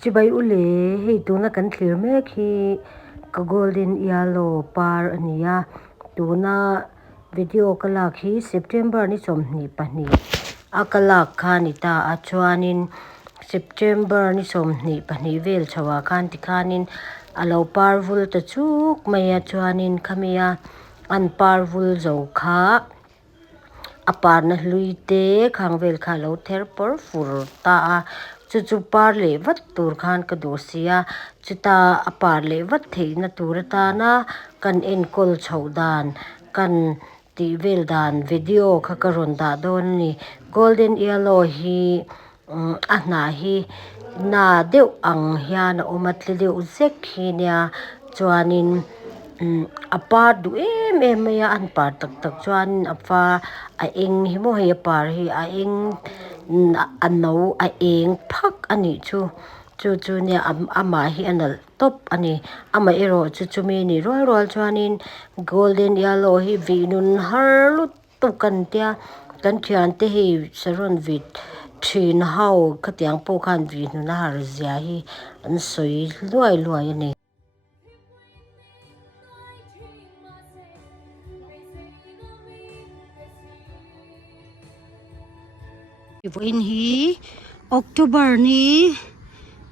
chibai ule hei tuna kan thlir mek hi ka golden yellow par ania tuna video kalak hi September ni somni pahni akalak khani ta achuanin September ni somni pahni vel chawa khan ti khanin alo parvul ta chuk maya chuanin khamia an parvul zo kha apar na hluite khangvel kha lo ther por fur ta chu chu par le vat tur khan ka do sia chuta apar le vat thei na tur ta na kan en kol chhodan kan ti vel dan video kha ka ron da don ni golden yellow hi a hna hi na deuh ang hian a awmatli deuh zek hi nia chuanin a par du em maya an par tak tak chuan a fa a eng hi mo hei a par hi a eng a no a eng phak ani chu chu nia ama hi anal top ani ama ero chu chumi ni rol chuanin golden yellow hi vinun har lut tu kan tia kan thian te hi saron vit thin hau khatiang po khan vinun har zia hi an soi luai ani in hi October ni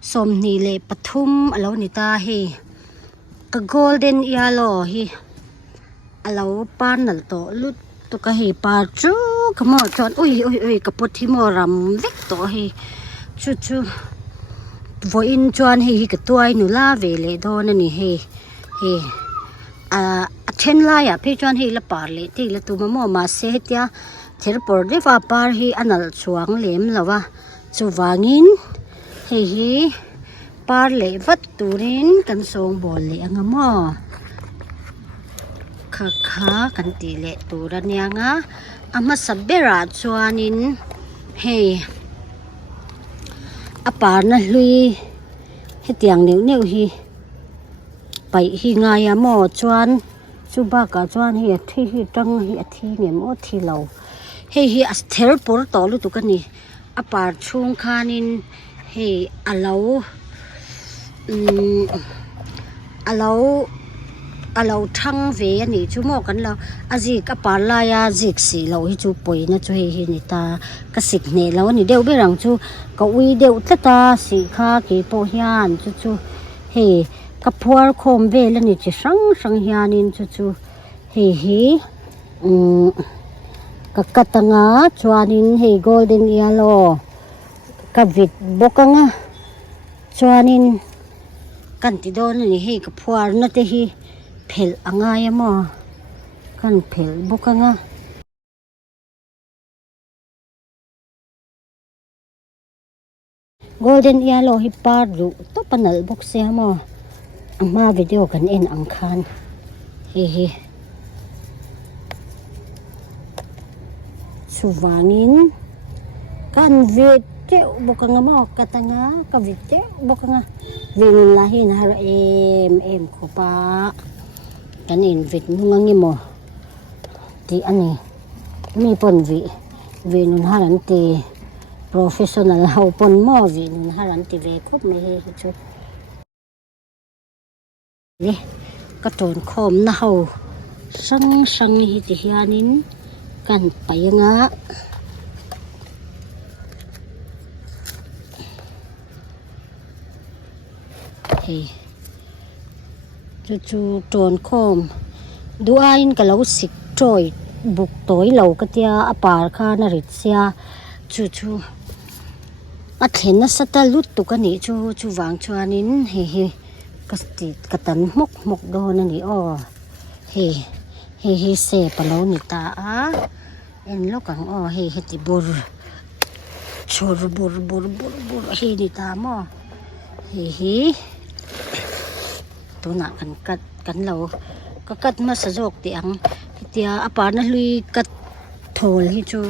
somni le pathum alo ni ta hi ka golden yellow hi alo panal to lut to ka hi pa chu kamo chon ui ka pot hi mo ram vek to hi chu vo in chuan hi ka tuai nu la ve le don ani he a then la ya pe chuan hi la par le ti la tu mo ma se tia thir por de va par hi anal chuang lem lawa chu wangin hi par le vat turin kan song bol le angamo kha kan ti le turania nga ama sabera chuanin hei apar na hlui hetiang neu hi pai hi nga ya mo chuan chu ba ka chuan hi thi hi tang hi athi nge mo thi lo hi as ther por to lu tu kani apar chung khanin hei alo thang ve ani chu mo kan lo aji ka par la ya zik si lo hi chu poi na chu hi ni ta ka sik ne lo ni deu be rang chu ka ui deu tlata si kha ki po hian chu hei ka phuar khom ve la ni chi sang hianin chu hi ka katanga chuanin hei golden yellow ka vit bokanga chuanin kan ti don ni hei ka phuar na te hi phel anga ya mo kan phel bokanga golden yellow hi par du to panal bok se mo ama video kan en ang khan hi suwangin kan vite bokanga mo katanga ka vite bokanga vin lahin har em ko pa kanin vit ngungi mo ti ani mi pon vinun haran ti professional hau pon mo vinun haran ti ve kup me he chu le ka ton khom na hau sang hi ti hianin kan payanga chu ton khom duain ka lo sik troi buk toi lo ka tia apar kha na rit sia chu a thlen na sata lut tu ka ni chu wang chuanin hi kasti katan mok do na ni o hi se palo ni ta a en lokang o heti bur chor bur hi ni ta mo hi tuna kan lo ka kat ma sa jok ti ang tia apar na hlui kat thol hi chu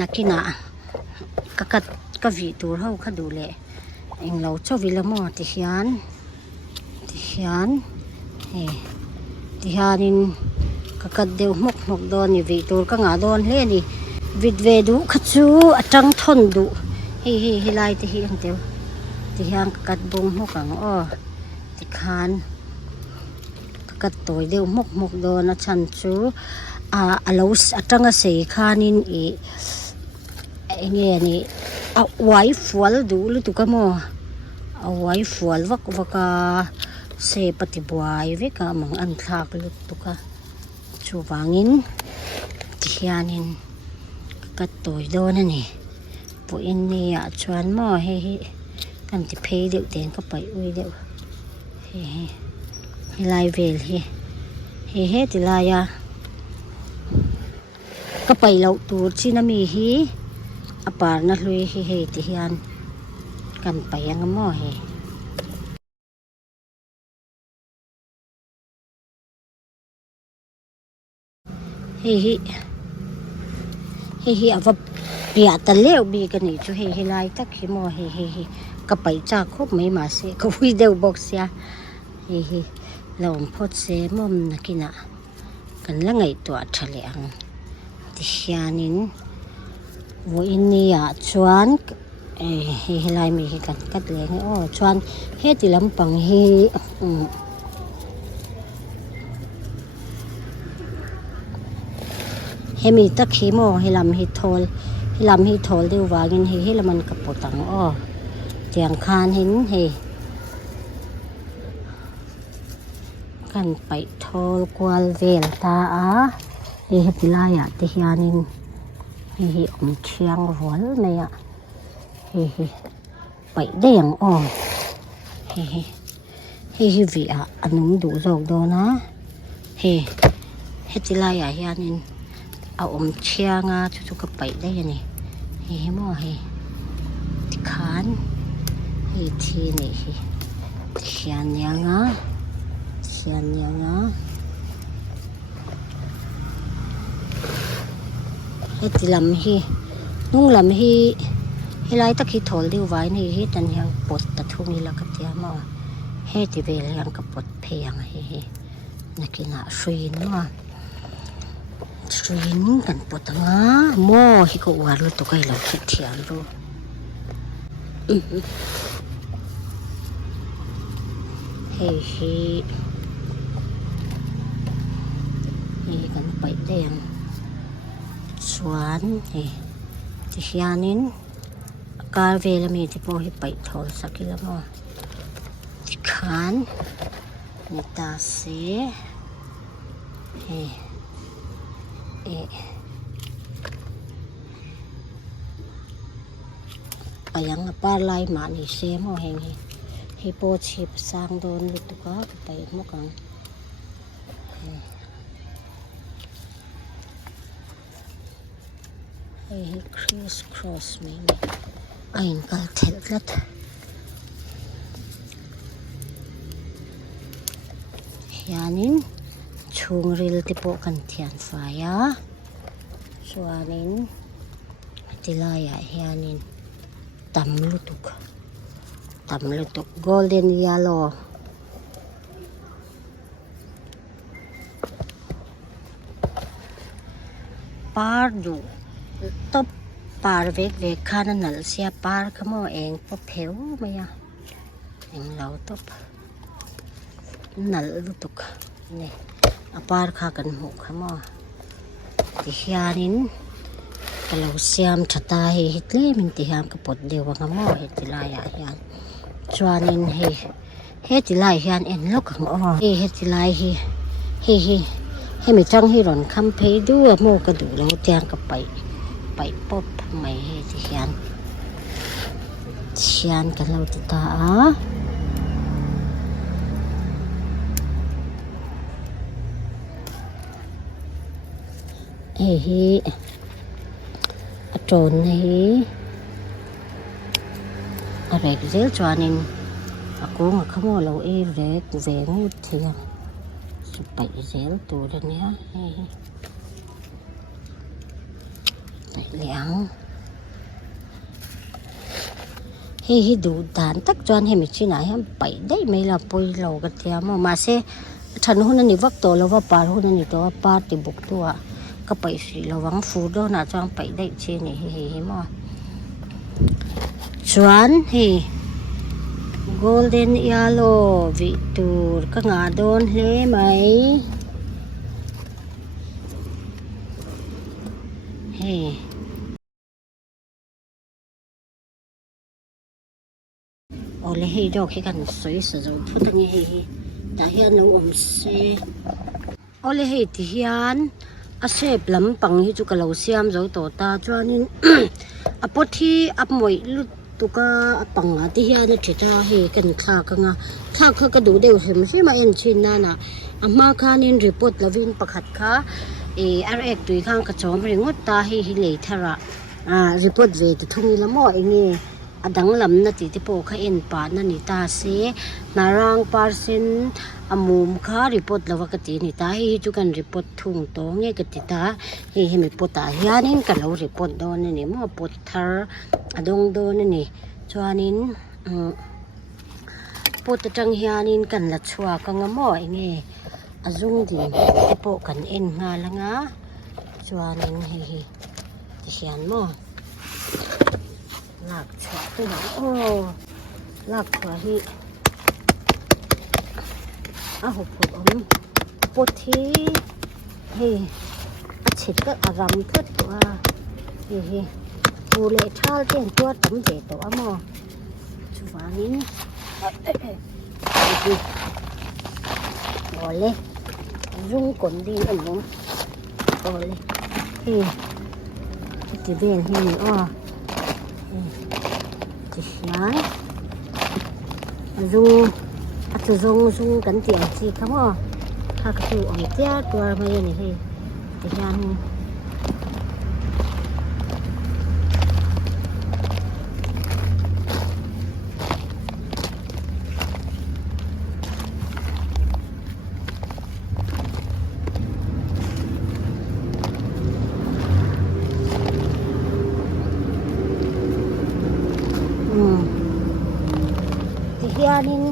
nakina ka kat ka vi tur ho kha du le eng lo cho vi la mo ti hian ti hianin ka kat deu mok don ni vi tur ka nga don hle ni vit ve du kha chu atang thon du hi lai te hi ang teu ที่ยังกัดบุงหกกังอ้อที่คานกัดตัวเดียวมกโดนฉันชูเราจังสีคานินเงี้ยนี่ไว้ฝัวดูหรือตุกโมไว้ฝัววักเสปฏิบัติเวกมังอันทากหรือตุกชูวางินที่ยานินกัดตัวโดนนี่ปุอินนี่ชวนหม้อให้กันที่เพย์เดียวเดินก็ไปอุ้ยเดียวเฮ้ลายเวลเฮ้ที่ลายก็ไปเราตูชินามีฮีปาร์นัลุยเฮ้ที่ยันกันไปยังหม้อเฮ้เอาว่าเปียตะเลี้ยวบีกันนี่จูเฮ้ลายตักขี้หม้อเฮ้ก็ไปจากคบไม่มาเสียก็วิ่งเดียวบอกเสียเฮ้เราพอดเสียมุมนักกินกันละไงตัวทะเลงที่ยานินวันนี้ชวนเฮ้ลายมีกันกัดเลี้ยงชวนเฮ้ที่ลำปังเฮ้มีตักขี้หม้อเฮ้ลำเฮ้ทอลเดียวว่ากินเฮ้ละมันกับปวดตังเจียงคานเห็นเฮกันไปทอลกวลเวลตาเฮติลายติฮานินเฮอมเชียงหัวเลยเฮไปได้ยังเฮวิอันนุ่มดูโจกโดนะเฮติลายฮานินเอาอมเชียงชุกๆไปได้ยังนี่เฮหม้อเฮติคานทีนี่เขียนยังให้ติลำฮีนุ่งลำฮีให้ไล่ตะกี้ถอลดีไว้นี่ให้ตันยังปวดตะทุ่งนี่แล้วก็เตี้ยมาให้ติเวลยังกับปวดเพียงนักกินสุยนกันปวดงาโม่ฮิโกวารุตุกไอเราคิดเทียนรู้เฮ้กันไปแดงสวนที่ยานินการเวลามีที่พอให้ไปทอลสักกิโลมั้งที่ขานนิตาเสไปยังปลาไหลมานี่เสมอแห่งให้โปชีพสร้างโดนลุตุกะไปมุกังให้คริสครอสไม่มีไอ้กัลเทลลัดยานินช่วงริลติโปกันเทียนไฟส่วนนินติลายยานินตำลุตุกgolden yellow par du top par vek khana nal sia par kamo eng po pheu maya eng lau top nal lutuk ne par kha kan mu khamo ti hianin kalau siam thata hi hitle min ti ham ka pot dewa ngamo hetilaya hian chuanin he tilai hian en lok ang he tilai he mi chang hi ron kham phei du mo ka du lo tiang ka pai pop mai he ti hian ka lo ta trồn này rệt dễ cho nên cô mà không có lâu rệt dễ ngút thì bảy dễ tù đây nhá bảy lẻng hi đủ đàn tắc cho anh mình chỉ nói em bảy đấy mấy là bôi lâu cái thế mà sẽ thành hôm nay vắt tổ là vắt bà hôm nay tổ bà thì buộc tuaก็ไปสิระวังฟูดนะจ้องไปได้เช่นนี่มาชวน golden yellow วิตูรก็งาโดนเล่ไหมเฮ้โอเลยให้ดอกให้กันสวยสดพูดตั้งไงแต่เฮียนเราอมเสโอเลยให้ที่เฮียนอาเซบลำปังที่จุกเราเสียมเราต่อตาจวนนี้อปที่อับมวยลุตุกาปังอ่ะที่เฮียนที่จะให้กันคลากันอ่ะคลาก็ดูเดียวเห็นใช่ไหมเอ็นชินนั่นน่ะอามาคานินรีพอร์ตลวินประคัดค่ะอาร์เอ็กตุยข้างกระจอมเริงวัดตาให้ฮิเลทาระรีพอร์ตเวททุ่งละมั่วเองนี่อดังลำนาทีที่โปเขาเอ็นปานันนิตาเสนารังปาร์เซนอามุมข้ารีพอร์ตละวักตินิตาให้จุกันรีพอร์ตทุ่งตรงเงี้ยกติตาให้มีปอตาเฮียนินกันเรารีพอร์ตโดนนี่มั่วปอตทาร์อดงโดนนี่ชวานินปอตจังเฮียนินกันละชัวกังมั่วเองนี่อาจุงดินที่โปกันเอ็นงาละงาชวานินให้ที่เฮียนมั่วลากฉะตัวโอ้ลากฉะที่หุบปวดที่เฮ้ฉิดก็อารมณ์ทุกตัวเฮ้ดูเลยชาเต้นตัวตั้มเด็ดตัวมั่วชวานินโอ้เลยรุ่งก่อนดีอันนู้นโอ้เลยเฮ้จะเดินที่นี่อ้อจะเสียรุ่งอาจจะรุ่งกันเตียงสิครับว่าถ้ากระตูอ่อนเตี้ยตัวมาอย่างนี้จะยังที่เฮียนิน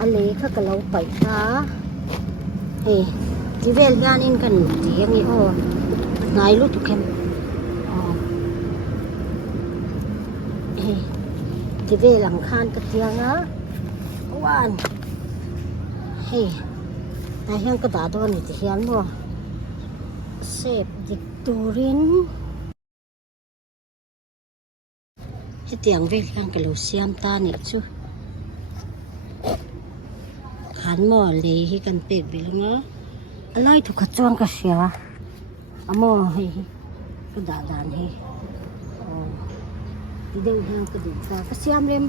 อะไรข้ากับเราไปฟ้าที่เวลยานินกันที่ยังนี้นายรู้ทุกแคมที่เวลหลังคานกระเทียงนะว่านนายยังกระดาษตัวนี้ที่เฮียนบ่เสพดิกตูรินให้เตียงเวลยังกับเราเสียมตาเนี่ยชูขันหม้อเลยให้กันเป็ดไปแล้วนะอะไรถูกขจรกระเสียหม้อให้ก็ด่าด่านให้เดินทางกระดิ่งฟ้าก็เสียมเล่ม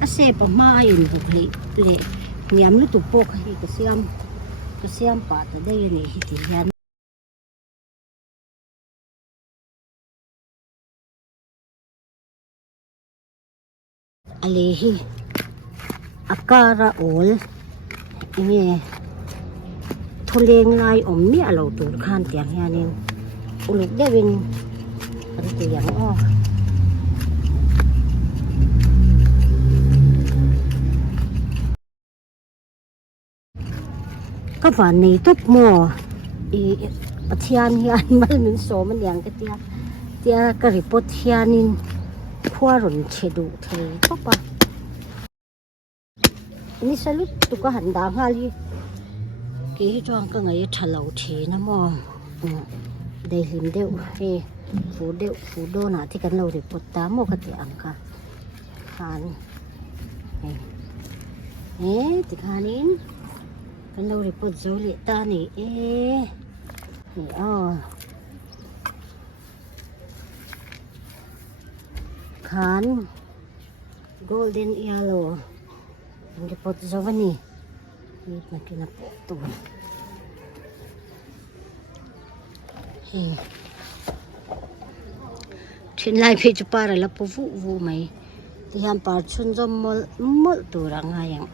อาเสพมาอยู่ในทะเลเนี่ยมันตุกโปกให้ก็เสียมปาดได้ยังไงที่เห็นอะไรให้อากาศโอลนี่ทุเรียนลายอมเนี่ยเราตูดข้านเตียงเนี่ยนี่อุลุกได้เป็นอะไรตัวอย่างก็ฝันในทุกหม้อปะเทียนเฮียนมันเหมือนโสมันอย่างกระเตียกระริบเทียนินขั้วหล่นเฉดูเทปุ๊บปะนี่สรุปตุกหันดาฮาลีกี่จวงก็ไงฉลาดทีนะมอได้หิมเดียวฟูโดน่ะที่กันเราได้ปวดตาโมกติอังค่ะขานติขานินกันเราได้ปวดโซลิตานี่นี่ขานโกลเด้นเยลโล่ได้ปวดโซวันนี้นี่มันกินปวดตัวชิ้นลายเพจปาระลับวูไหมที่ฮันปาร์ชุนจอมมอลตัวรังไงอย่าง